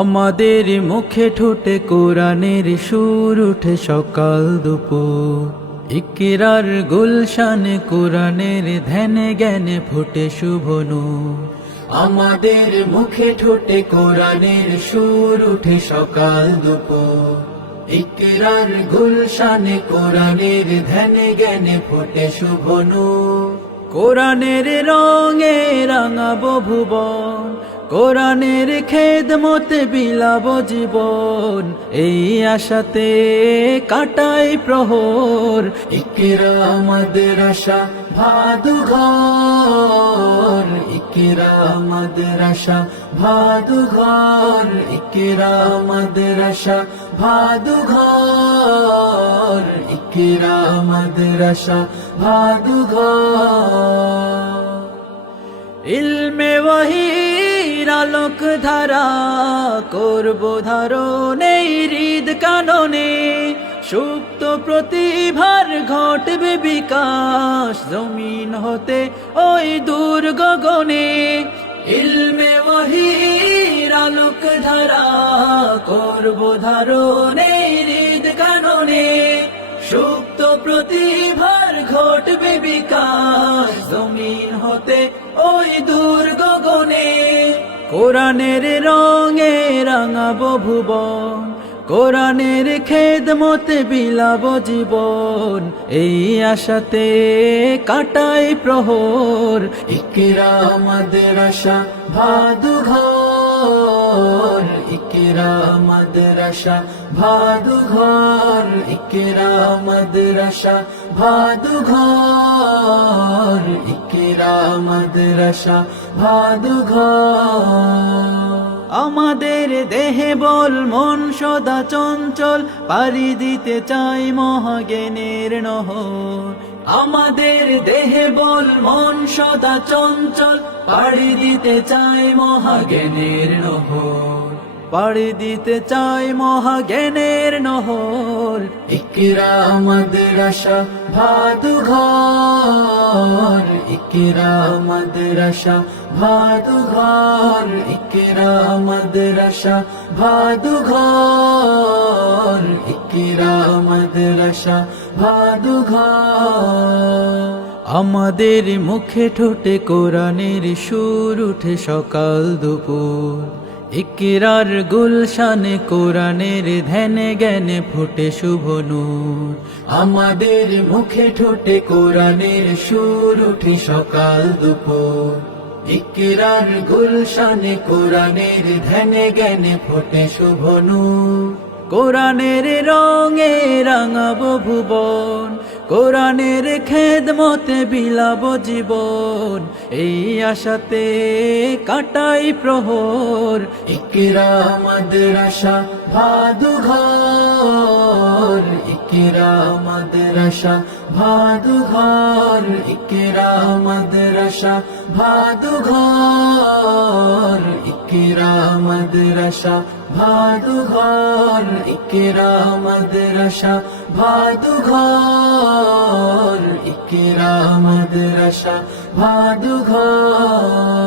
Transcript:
আমাদের মুখে ঠোঁটে কোরআনের সুর উঠে সকাল দুপুর। ইকিরার গুলশানে কোরআনের ধ্যানে জ্ঞানে ফুটে শুভনু আমাদের মুখে ঠোঁটে কোরআনের সুর উঠে সকাল দুপুর। ইকিরার গুলশানে কোরআনের ধ্যানে জ্ঞানে ফুটে শুভনু কোরআনের রঙে রাঙাবো ভুবন। কোরআনের খেদ মতে বিলাব জীবন, এই আশাতে কাটাই প্রহর। ইকেরা আমাদের আশা ভাদু ঘর ইকেরা আমাদের আশা ভাদু ঘর ইকেরা আমাদের আশা ভাদু ঘর ইকেরা আমাদের আশা ভাদু ঘর ইলমে আলোক ধারা করব ধারণ এই হৃদ কাননে। সুপ্ত প্রতিভার ঘটবে বিকাশ, জমিন হতে ওই দূর গগনে। ইলমে ওয়াহির আলোক ধারা করব ধারণ এই হৃদ কাননে। সুপ্ত প্রতিভার ঘটবে বিকাশ, জমিন হতে ওই দূর গগনে। কোরআনের রঙে রাঙাবো ভুবন, কোরআনের খেদ খেদমতে বিলাব জীবন। এই আশাতে কাটাই প্রহর ইকেরা আমাদের আশা ভাদু ঘর। আশা ভাদু ঘর ইকেরা আমাদের ভাদু ঘর ইকেরা আমাদের আশা ভাদু ঘর আমাদের দেহে বল মন সদা চঞ্চল পারি দিতে চাই মহাজ্ঞানের নহর। আমাদের দেহে বল মন সদা চঞ্চল পাড়ি দিতে চাই মহাজ্ঞানের নহর। পাড়ি দিতে চাই মহাজ্ঞানের নহর। ইকিরা আমাদের আশা ভাদু ঘর ইকিরা ভাদু ঘর ইকিরা ভাদু ঘর ইকিরা ভাদু ঘর আমাদের মুখে ঠোঁটে কোরআনের সুর উঠে সকাল দুপুর। ইকিরার গুলশানে কোরআনের ধ্যানে জ্ঞানে ফুটে শুভ নূর। আমাদের মুখে ঠোঁটে কোরআনের সুর উঠি সকাল দুপুর। ইকরার গুলশানে কোরআনের ধ্যানে জ্ঞানে ফুটে শুভ নূর। কোরআনের রঙে রাঙাবো ভুবন, কোরআনের খেদ মতে বিলাব জীবন। এই আশাতে কাটাই প্রহর, ইকিরা আমাদের আশা ভাদু ঘর ইকিরা আমাদের আশা ভাদু ঘর ইকিরা আমাদের আশা ভাদু ঘর ইকিরা আমাদের আশা ভাদু ঘর ইকিরা আমাদের আশা ভাদু ঘর ইকিরা আমাদের আশা ভাদু ঘর